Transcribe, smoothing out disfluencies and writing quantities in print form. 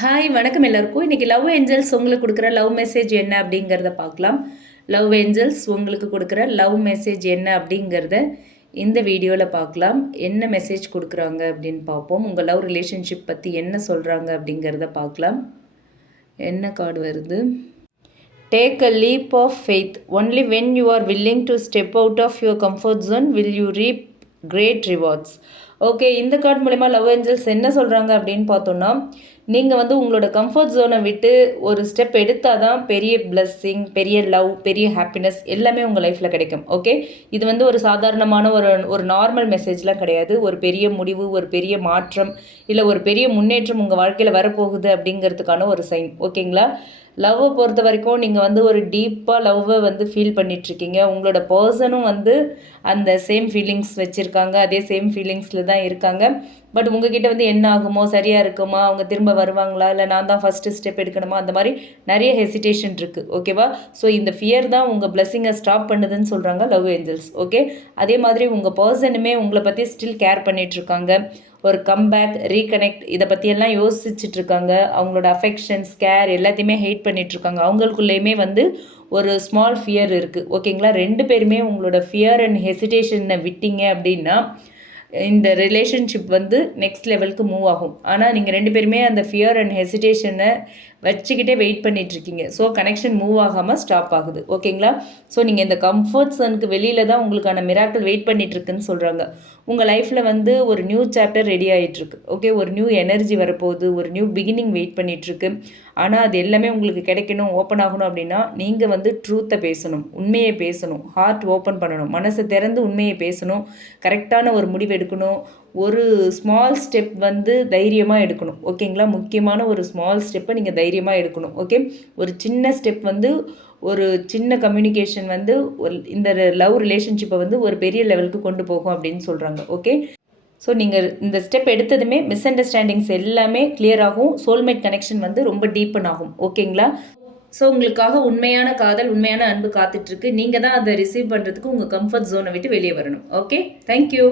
Hi வணக்கம் எல்லாருக்கும். இன்றைக்கி லவ் ஏஞ்சல்ஸ் உங்களுக்கு கொடுக்குற லவ் மெசேஜ் என்ன அப்படிங்கிறத பார்க்கலாம். லவ் ஏஞ்சல்ஸ் உங்களுக்கு கொடுக்குற லவ் மெசேஜ் என்ன அப்படிங்கிறத இந்த வீடியோவில் பார்க்கலாம். என்ன மெசேஜ் கொடுக்குறாங்க அப்படின்னு பார்ப்போம். உங்கள் லவ் ரிலேஷன்ஷிப் பற்றி என்ன சொல்கிறாங்க அப்படிங்கிறத பார்க்கலாம். என்ன கார்டு வருது? Take a leap of faith. Only when you are willing to step out of your comfort zone will you reap great rewards. Okay, இந்த கார்டு மூலிமா லவ் ஏஞ்சல்ஸ் என்ன சொல்கிறாங்க அப்படின்னு பார்த்தோன்னா, நீங்கள் உங்களோட கம்ஃபர்ட் ஜோனை விட்டு ஒரு ஸ்டெப் எடுத்தால் தான் பெரிய பிளஸ்ஸிங், பெரிய லவ், பெரிய ஹாப்பினஸ் எல்லாமே உங்கள் லைஃப்பில் கிடைக்கும். ஓகே, இது ஒரு சாதாரணமான ஒரு நார்மல் மெசேஜ்லாம் கிடையாது. ஒரு பெரிய முடிவு, ஒரு பெரிய மாற்றம், இல்லை ஒரு பெரிய முன்னேற்றம் உங்கள் வாழ்க்கையில் வரப்போகுது அப்படிங்கிறதுக்கான ஒரு சைன். ஓகேங்களா? லவ்வை பொறுத்த வரைக்கும் நீங்கள் ஒரு டீப்பாக லவ்வை ஃபீல் பண்ணிகிட்ருக்கீங்க. உங்களோட பர்சனும் அந்த சேம் ஃபீலிங்ஸ் வச்சுருக்காங்க. அதே சேம் ஃபீலிங்ஸில் தான் இருக்காங்க. பட் உங்ககிட்ட என்ன ஆகுமோ, சரியாக இருக்குமா, அவங்க திரும்ப வருவாங்களா, இல்லை நான் தான் ஃபஸ்ட்டு ஸ்டெப் எடுக்கணுமா, அந்த மாதிரி நிறைய ஹெசிடேஷன் இருக்குது. ஓகேவா? ஸோ இந்த ஃபியர் தான் உங்கள் பிளெஸ்ஸிங்கை ஸ்டாப் பண்ணுதுன்னு சொல்கிறாங்க லவ் ஏஞ்சல்ஸ். ஓகே, அதே மாதிரி உங்கள் பர்சனுமே உங்களை பற்றி ஸ்டில் கேர் பண்ணிகிட்ருக்காங்க. ஒரு கம்பேக், ரீகனெக்ட் இதை பற்றியெல்லாம் யோசிச்சுட்ருக்காங்க. அவங்களோட அஃபெக்ஷன்ஸ், கேர் எல்லாத்தையுமே ஹெயிட் பண்ணிகிட்ருக்காங்க. அவங்களுக்குள்ளேயுமே ஒரு ஸ்மால் ஃபியர் இருக்குது. ஓகேங்களா? 2 பேருமே உங்களோட ஃபியர் அண்ட் ஹெசிடேஷனை விட்டீங்க அப்படின்னா இந்த ரிலேஷன்ஷிப் நெக்ஸ்ட் லெவலுக்கு மூவ் ஆகும். ஆனால் நீங்கள் 2 பேருமே அந்த ஃபியர் அண்ட் ஹெசிடேஷனை வச்சுக்கிட்டே வெயிட் பண்ணிகிட்ருக்கீங்க. ஸோ கனெக்ஷன் மூவ் ஆகாமல் ஸ்டாப் ஆகுது. ஓகேங்களா? ஸோ நீங்கள் இந்த கம்ஃபர்ட் ஜோனுக்கு வெளியில் தான் உங்களுக்கான மிராக்கிள் வெயிட் பண்ணிகிட்ருக்குன்னு சொல்கிறாங்க. உங்கள் லைஃப்பில் ஒரு நியூ சாப்டர் ரெடி ஆகிட்டுருக்கு. ஓகே, ஒரு நியூ எனர்ஜி வரப்போகுது, ஒரு நியூ பிகினிங் வெயிட் பண்ணிகிட்ருக்கு. ஆனால் அது எல்லாமே உங்களுக்கு கிடைக்கணும், ஓப்பன் ஆகணும் அப்படின்னா நீங்கள் ட்ரூத்தை பேசணும், உண்மையை பேசணும், ஹார்ட் ஓப்பன் பண்ணணும், மனசை திறந்து உண்மையை பேசணும், கரெக்டான ஒரு முடிவு எடுக்கணும். ஒரு ஸ்மால் ஸ்டெப் தைரியமாக எடுக்கணும். ஓகேங்களா? முக்கியமான ஒரு ஸ்மால் ஸ்டெப்பை நீங்கள் தைரியமாக எடுக்கணும். ஓகே, ஒரு சின்ன ஸ்டெப் ஒரு சின்ன கம்யூனிகேஷன் இந்த லவ் ரிலேஷன்ஷிப்பை ஒரு பெரிய லெவலுக்கு கொண்டு போகும் அப்படின்னு சொல்கிறாங்க. ஓகே, ஸோ நீங்கள் இந்த ஸ்டெப் எடுத்ததுமே மிஸ் அண்டர்ஸ்டாண்டிங்ஸ் எல்லாமே கிளியர் ஆகும். சோல்மேட் கனெக்ஷன் ரொம்ப டீப்பன் ஆகும். ஓகேங்களா? ஸோ உங்களுக்காக உண்மையான காதல், உண்மையான அன்பு காத்துட்ருக்கு. நீங்கள் தான் அதை ரிசீவ் பண்ணுறதுக்கு உங்கள் கம்ஃபர்ட் ஜோனை விட்டு வெளியே வரணும். Okay, thank you.